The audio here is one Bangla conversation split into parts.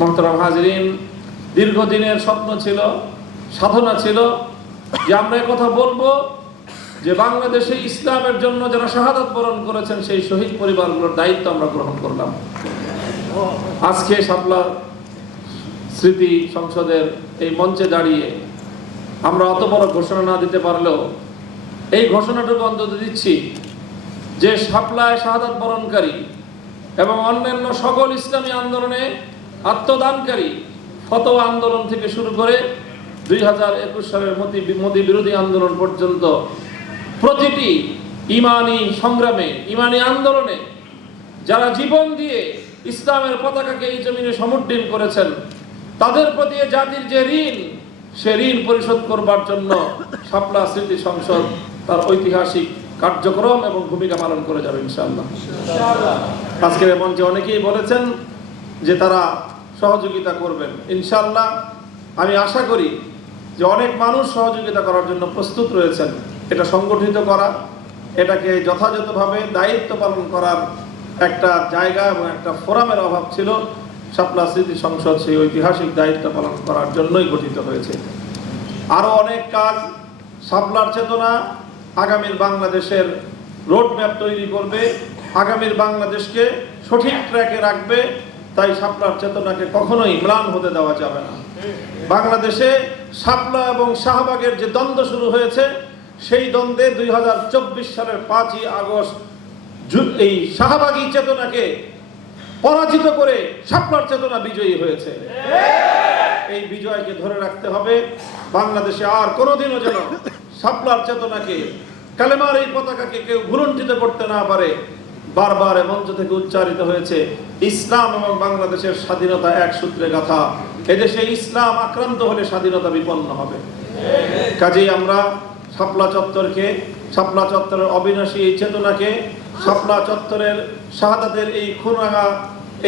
মোহতরম হাজরিন, দীর্ঘদিনের স্বপ্ন ছিল, সাধনা ছিল যে আমরা কথা বলব যে বাংলাদেশে ইসলামের জন্য যারা শাহাদাত বরণ করেছেন, সেই শহীদ পরিবারগুলোর দায়িত্ব আমরা গ্রহণ করলাম। আজকে শাপলা স্মৃতি সংসদের এই মঞ্চে দাঁড়িয়ে আমরা অত বড় ঘোষণা না দিতে পারলেও এই ঘোষণাটুকু অন্তত দিচ্ছি যে শাপলায় শাহাদাত বরণকারী এবং অন্যান্য সকল ইসলামী আন্দোলনে আত্মদানকারী ফতোয়া আন্দোলন থেকে শুরু করে দুই হাজার একুশ সালের মোদি মোদী বিরোধী আন্দোলন পর্যন্ত প্রতিটি ইমানি সংগ্রামে ইমানি আন্দোলনে যারা জীবন দিয়ে ইসলামের পতাকাকে এই জমিনে সমুদ্দিন করেছেন তাদের প্রতি জাতির যে ঋণ সে ঋণ পরিশোধ করবার জন্য শাপলা স্মৃতি সংসদ তার ঐতিহাসিক কার্যক্রম এবং ভূমিকা পালন করে যাবে ইনশাল্লাহ আজকের মঞ্চে অনেকেই বলেছেন যে তারা সহযোগিতা করবেন। ইনশাল্লাহ আমি আশা করি যে অনেক মানুষ সহযোগিতা করার জন্য প্রস্তুত রয়েছেন। এটা সংগঠিত করা, এটাকে যথাযথভাবে দায়িত্ব পালন করার একটা জায়গা এবং একটা ফোরামের অভাব ছিল। শাপলা স্মৃতি সংসদ সেই ঐতিহাসিক দায়িত্ব পালন করার জন্যই গঠিত হয়েছে। আরও অনেক কাজ শাপলার চেতনা আগামীর বাংলাদেশের রোড ম্যাপ তৈরি করবে, আগামীর বাংলাদেশকে সঠিক ট্র্যাকে রাখবে তাই শাপলার চেতনাকে কখনোই ম্লান হতে দেওয়া যাবে না। বাংলাদেশে শাপলা এবং শাহবাগের যে দ্বন্দ্ব শুরু হয়েছে, সেই দ্বন্দ্বে দুই হাজার চব্বিশ সালের পাঁচই আগস্ট এই শাহবাগী চেতনাকে পরাজিত করে শাপলার চেতনা বিজয়ী হয়েছে। এই বিজয়কে ধরে রাখতে হবে। বাংলাদেশে আর কোনোদিনও যেন শাপলার চেতনাকে, কালেমার এই পতাকাকে কেউ ভুলুণ্ঠিত করতে না পারে, বারবার মঞ্চ থেকে উচ্চারিত হয়েছে ইসলাম এবং বাংলাদেশের স্বাধীনতা এক সূত্রে গাথা। এদেশে ইসলাম আক্রান্ত হলে স্বাধীনতা বিপন্ন হবে। কাজেই আমরা শাপলা চত্বরকে, শাপলা চত্বরের অবিনাশী এই চেতনাকে, শাপলা চত্বরের শাহাদাতের এই খুনাগা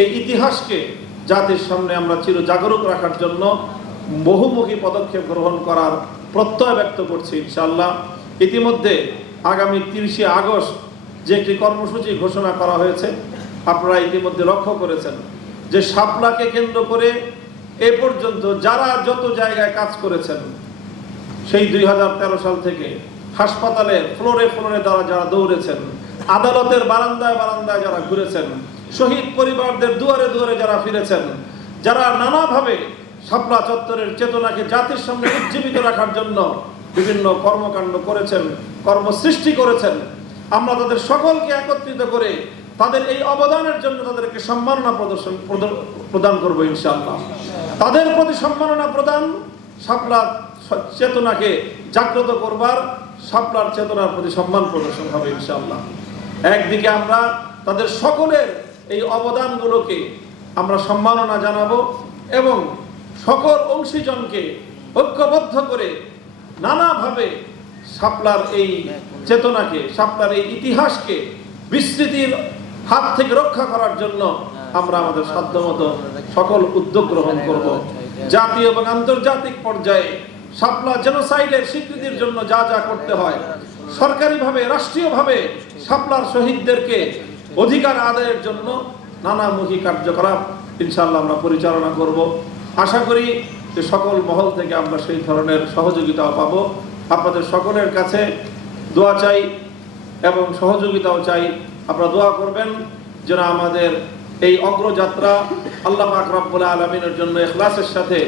এই ইতিহাসকে জাতির সামনে আমরা চির জাগরুক রাখার জন্য বহুমুখী পদক্ষেপ গ্রহণ করার প্রত্যয় ব্যক্ত করছি ইনশাআল্লাহ। ইতিমধ্যে আগামী তিরিশে আগস্ট যে একটি কর্মসূচি ঘোষণা করা হয়েছে আপনারা ইতিমধ্যে লক্ষ্য করেছেন যে শাপলাকে কেন্দ্র করে এ পর্যন্ত যারা যত জায়গায় কাজ করেছেন, সেই দুই হাজার তেরো সাল থেকে হাসপাতালে ফ্লোরে ফ্লোরে দ্বারা যারা দৌড়েছেন, আদালতের বারান্দায় বারান্দায় যারা ঘুরেছেন, শহীদ পরিবারদের দুয়ারে দুয়ারে যারা ফিরেছেন, যারা নানাভাবে শাপলা চত্বরের চেতনাকে জাতির সামনে উজ্জীবিত রাখার জন্য বিভিন্ন কর্মকাণ্ড করেছেন কর্মসৃষ্টি করেছেন, আমরা তাদের সকলকে একত্রিত করে তাদের এই অবদানের জন্য তাদেরকে সম্মাননা প্রদর্শন প্রদ- প্রদান করব ইনশাআল্লাহ। তাদের প্রতি সম্মাননা প্রদান শাপলার স- চেতনাকে জাগ্রত করবার শাপলার চেতনার প্রতি সম্মান প্রদর্শন হবে ইনশাআল্লাহ। একদিকে আমরা তাদের সকলের এই অবদানগুলোকে আমরা সম্মাননা জানাব এবং সকল অংশীজনকে ঐক্যবদ্ধ করে নানাভাবে শাপলার এই চেতনাকে শাপলার এই ইতিহাসকে, বিস্তৃতির হাত থেকে রক্ষা করার জন্য আমরা আমাদের সাধ্যমতো সকল উদ্যোগ গ্রহণ করব। জাতীয় এবং আন্তর্জাতিক পর্যায়ে শাপলা জেনোসাইডের স্বীকৃতির জন্য যা যা করতে হয়, সরকারিভাবে, রাষ্ট্রীয়ভাবে শাপলার শহীদদেরকে অধিকার আদায়ের জন্য নানামুখী কার্যকলাপ ইনশাল্লাহ আমরা পরিচালনা করব। আশা করি যে সকল মহল থেকে আমরা সেই ধরনের সহযোগিতাও পাবো। আপনাদের সকলের কাছে দোয়া চাই এবং সহযোগিতাও চাই। আপনারা দোয়া করবেন যেন আমাদের এই অগ্রযাত্রা আল্লাহ পাক রব্বুল আলমিনের জন্য এখলাসের সাথে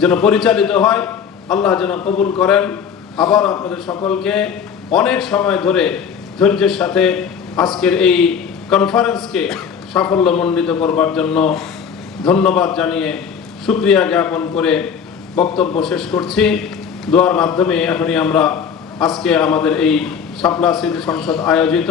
যেন পরিচালিত হয়। আল্লাহ যেন কবুল করেন। আবার আপনাদের সকলকে অনেক সময় ধরে ধৈর্যের সাথে আজকের এই কনফারেন্সকে সাফল্যমণ্ডিত করবার জন্য ধন্যবাদ জানিয়ে সুক্রিয়া জ্ঞাপন করে বক্তব্য শেষ করছি। দোয়ার মাধ্যমে এখনই আমরা আজকে আমাদের এই শাপলা স্মৃতি সংসদ আয়োজিত।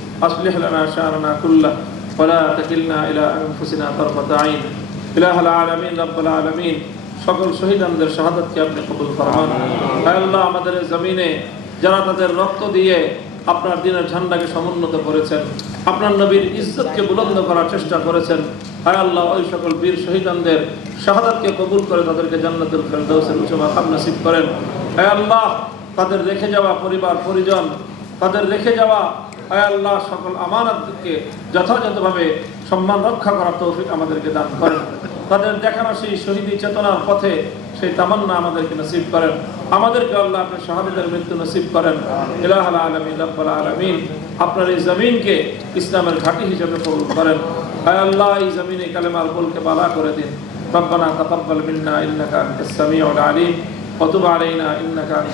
أصلح لنا شأننا كله ولا تكلنا إلى أنفسنا طرفة عين ইলাহাল আলমিন রব্বুল আলমিন সকল শহীদানদের শাহাদাতকে আপনি কবুল ফরমান হায় আল্লাহ আমাদের এই জমিনে যারা তাদের রক্ত দিয়ে আপনার দিনের ঝান্ডাকে সমুন্নত করেছেন আপনার নবীর ইজ্জতকে বুলন্দ করার চেষ্টা করেছেন হায় আল্লাহ ওই সকল বীর শহীদানদের শাহাদাতকে কবুল করে তাদেরকে জান্নাতুল ফেরদাউসের উচ্চ মাকাম নসিব করেন হায় আল্লাহ তাদের রেখে যাওয়া পরিবার পরিজন তাদের রেখে যাওয়া হায় আল্লাহ সকল আমানতকে যথাযথভাবে সম্মান রক্ষা করার তৌফিক আমাদেরকে দান করেন তাদের দেখানো সেই শহীদী চেতনার পথে সেই তামান্না আমাদেরকে নসিব করেন আমাদেরকে আল্লাহ আপনার শাহাদের মৃত্যু নসিব করেন ইলাহ আলমিন রব্বাল আলমিন আপনার এই জমিনকে ইসলামের ঘাঁটি হিসেবে কবুল করেন হায় আল্লাহ এই জমিনে কালেমার বলকে বালা করে দিন ربنا تقبل منا انك انت السميع العليم وتب علينا انك انت